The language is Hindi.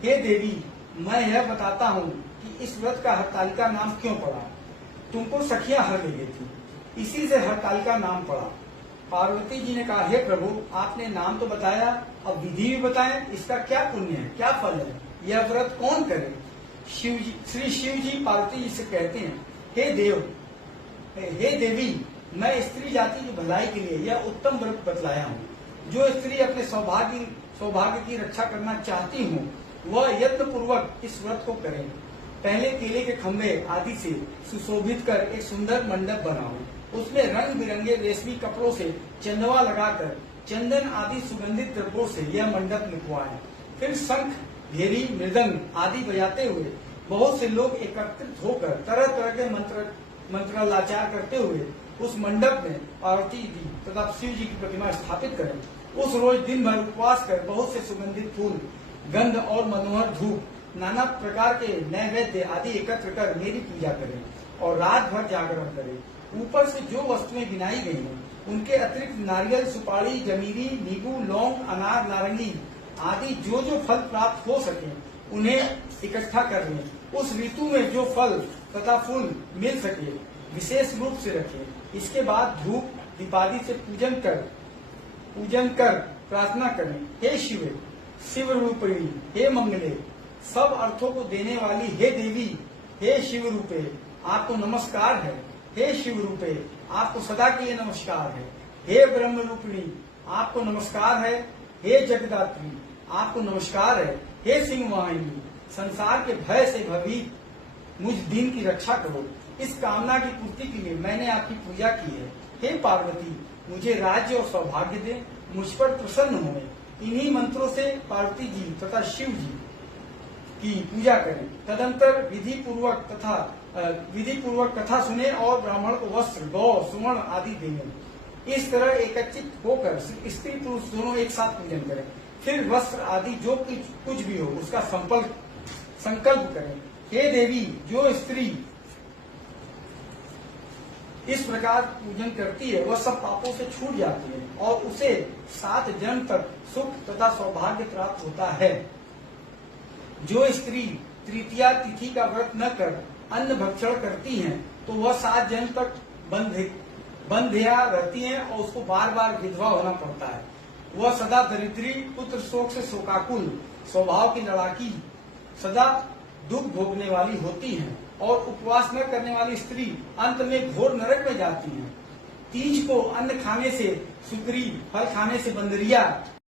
हे देवी, मैं यह बताता हूँ कि इस व्रत का हरतालिका नाम क्यों पड़ा। तुमको सखियां हर ले गई थी, इसी से हरतालिका नाम पड़ा। पार्वती जी ने कहा, हे प्रभु, आपने नाम तो बताया, अब विधि भी बताएं, इसका क्या पुण्य है, क्या फल है, यह व्रत कौन करे। श्री शिव जी पार्वती जी से कहते हैं, हे देवी, मैं स्त्री जाति की भलाई के लिए यह उत्तम व्रत बतलाया हूँ। जो स्त्री अपने सौभाग्य की रक्षा करना चाहती हूँ, वह यत्न पूर्वक इस व्रत को करें। पहले केले के खंभे आदि से सुशोभित कर एक सुंदर मंडप बनाओ। उसमें रंग बिरंगे रेशमी कपड़ों से चंदवा लगाकर चंदन आदि सुगंधित द्रव्यों से यह मंडप लिखवाएं। फिर शंख, भेरी, मृदंग आदि बजाते हुए बहुत से लोग एकत्रित होकर तरह तरह के मंत्रोच्चार करते हुए उस मंडप में पार्वती जी तथा शिव जी की प्रतिमा स्थापित करें। उस रोज दिन भर उपवास कर बहुत से सुगंधित फूल, गंध और मनोहर धूप, नाना प्रकार के नैवेद्य आदि एकत्र कर मेरी पूजा करें और रात भर जागरण करें। ऊपर से जो वस्तुएं गिनाई गई हैं, उनके अतिरिक्त नारियल, सुपारी, जमीरी, नींबू, लौंग, अनार, नारंगी आदि जो जो फल प्राप्त हो सके उन्हें इकट्ठा कर लें। उस ऋतु में जो फल तथा फूल मिल सके विशेष रूप से रखें। इसके बाद धूप दीपादि से पूजन कर प्रार्थना करें, हे शिव, शिव रूपिणी, हे मंगले, सब अर्थों को देने वाली हे देवी, हे शिव रूपे, आपको नमस्कार है। हे शिव रूपे, आपको सदा के लिए नमस्कार है। हे ब्रह्म रूपिणी, आपको नमस्कार है। हे जगदात्री, आपको नमस्कार है। हे सिंह वाहिनी, संसार के भय से भयभीत मुझ दीन की रक्षा करो। इस कामना की पूर्ति के लिए मैंने आपकी पूजा की है। हे पार्वती, मुझे राज्य और सौभाग्य दे, मुझ पर प्रसन्न हो। इन्हीं मंत्रों से पार्वती जी तथा शिव जी की पूजा करें। तदंतर विधि पूर्वक कथा सुने और ब्राह्मण को वस्त्र, गौ, सुवर्ण आदि देंगे। इस तरह एकत्रित होकर स्त्री पुरुष दोनों एक साथ पूजन करें। फिर वस्त्र आदि जो कुछ भी हो उसका संकल्प करें। हे देवी, जो स्त्री इस प्रकार पूजन करती है वह सब पापों से छूट जाती है और उसे 7 जन्म तक सुख तथा सौभाग्य प्राप्त होता है। जो स्त्री तृतीया तिथि का व्रत न कर अन्न भक्षण करती हैं, तो वह 7 जन्म तक बंध्या रहती हैं और उसको बार बार विधवा होना पड़ता है। वह सदा दरिद्री, पुत्र शोक से शोकाकुल, स्वभाव की लड़ाकी, सदा दुख भोगने वाली होती हैं और उपवास न करने वाली स्त्री अंत में घोर नरक में जाती है। तीज को अन्न खाने से सुकरी, फल खाने से बंदरिया,